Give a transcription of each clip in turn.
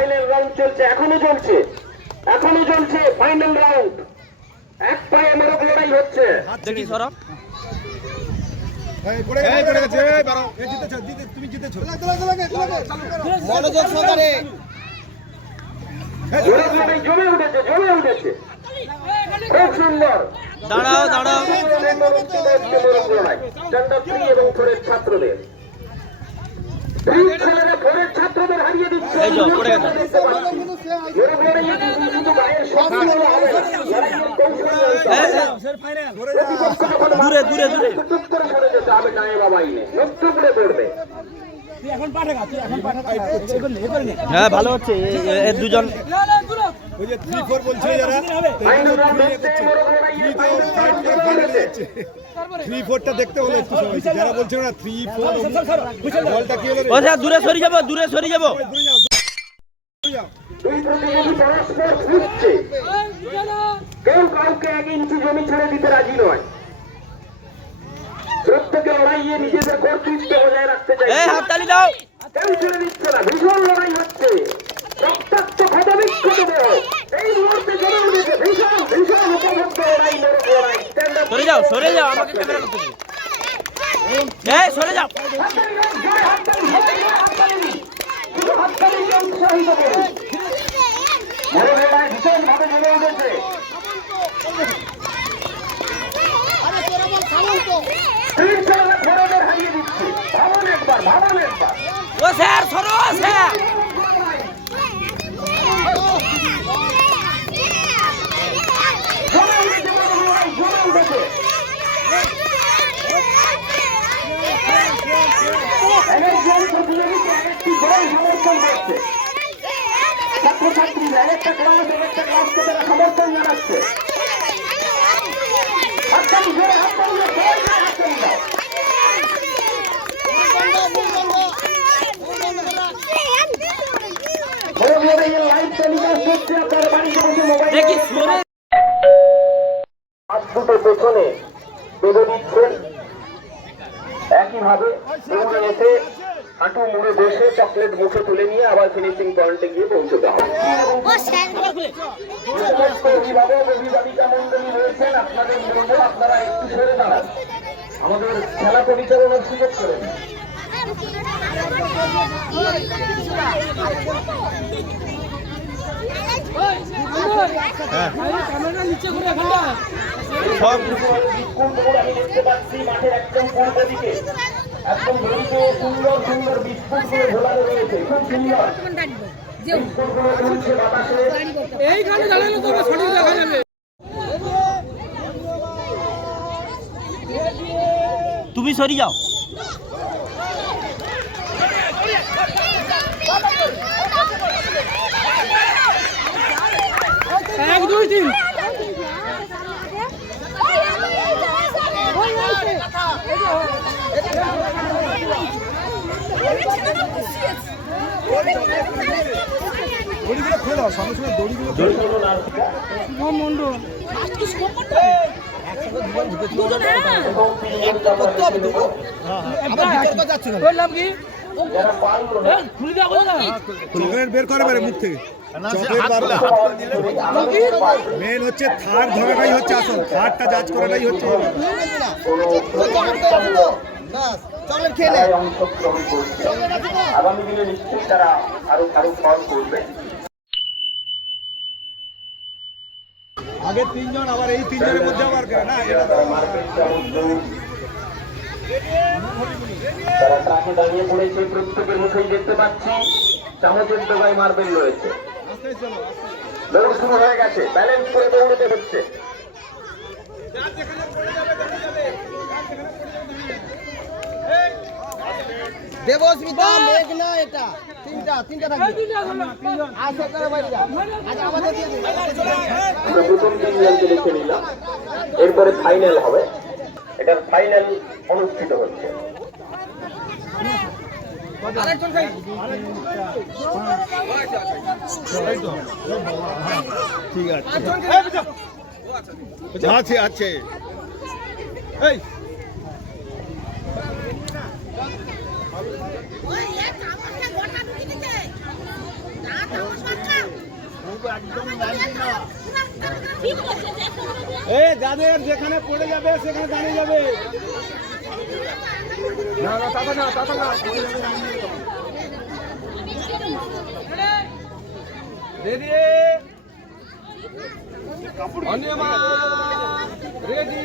Final round চলছে, এখনো চলছে ফাইনাল রাউন্ড। এক পায়ে মোরগ লড়াই হচ্ছে। দেখি সরা মনোযোগ সহকারে মোরগ লড়াই জমে উঠেছে খুব সুন্দর। দাঁড়াও মোরগ লড়াই চন্দ্রপুরি এবং থোড়ের ছাত্রদের ছাত্রদের হারিয়ে দিচ্ছে। এই যে পড়ে গেছে দূরে আমি নাই বাবাই করে পড়বে। হ্যাঁ ভালো হচ্ছে এর দুজন ওই যে 3-4 বলছে যারা 3-4টা দেখতে হলো একটু সময় যারা বলছে না 3-4 বলটা কি হলো রে? ও স্যার দূরে সরে যাব দুই প্রতিযোগী পরস্পর ফুটছে, কেউ কাউকে 1 ইঞ্চি জমি ছেড়ে দিতে রাজি নয়। প্রত্যেকে লড়াইয়ে নিজেদের কর্তৃত্ব বজায় রাখতে চাই। হাততালি দাও। কেউ ছেড়ে দিচ্ছে না, ভীষণ লড়াই হচ্ছে, রক্তাক্ত ক্ষতবিক্ষত দেহ এই মুহূর্তে জমে উঠেছে। ভীষণ উপভোগ্য লড়াই, মোরগ লড়াই। সরে যাও আমাকে ক্যামেরা করতে দিন। সরে যাও। হারিয়ে দিচ্ছে। ভাবুন একবার ও স্যার সরো স্যার ছাত্রছাত্রীরা একটা ক্লাস তারা সমর্থন জানাচ্ছে। পেছনে বেঁধে দিচ্ছেন একইভাবে এসে হাঁটু মুড়ে বসে চকলেট মুখে তুলে নিয়ে আবার ফিনিশিং পয়েন্টে গিয়ে পৌঁছতে হবে। অভিভাবক অভিভাবিকা মন্ডলী রয়েছেন, আপনাদের বলবো আপনারা একটু সরে দাঁড়ান, আমাদের খেলা পরিচালনার সুযোগ করে দিন। আমি দেখতে পাচ্ছি মাঠের একদম পূর্ব দিকে একদম সুন্দর বিস্কুট করে ঝোলানো রয়েছে, খুব সুন্দর। তুমি সরি যাও। এক দুই তিন দড়িগুলো খুলে দাও, সঙ্গে সঙ্গে দড়িগুলো চকলেট বের করে মুখ থেকে। মেন হচ্ছে থার্ড ধরাটাই হচ্ছে আসল, থার্ডটা জাজ করাটাই হচ্ছে। আগামী দিনে নিশ্চয়ই তারা আরো ফল করবে। আগে 3 জন, আবার এই 3 জনের মধ্যে আবার না তারা ট্রাকে দাঁড়িয়ে পড়েছে, প্রত্যেকের মুখেই দেখতে পাচ্ছি চামচের ডোগায় মার্বেল রয়েছে। দৌড় শুরু হয়ে গেছে, ব্যালেন্স করে দৌড়তে হচ্ছে। দেবস্মিতা মেঘনা এটা তিনটা থাকবে। প্রথম 3 জনকে লিখে নিলাম, এরপরে ফাইনাল হবে, এটার ফাইনাল অনুষ্ঠিত হচ্ছে। ঠিক আছে আছে এই এই যাদের যেখানে পড়ে যাবে সেখানে দাঁড়িয়ে যাবে। না না তাতা না পড়ে যাবে দাঁড়িয়ে যাবে। রেডি অনিয়মান রেডি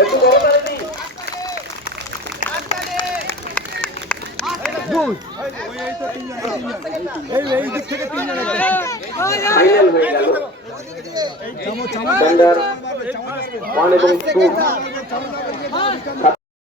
একটু বড় করে দিই। এই দিক থেকে তিনজন ফাইনাল হয়ে গেল। চামচ চামচ স্ট্যান্ডার্ড চামচ 1 এবং 2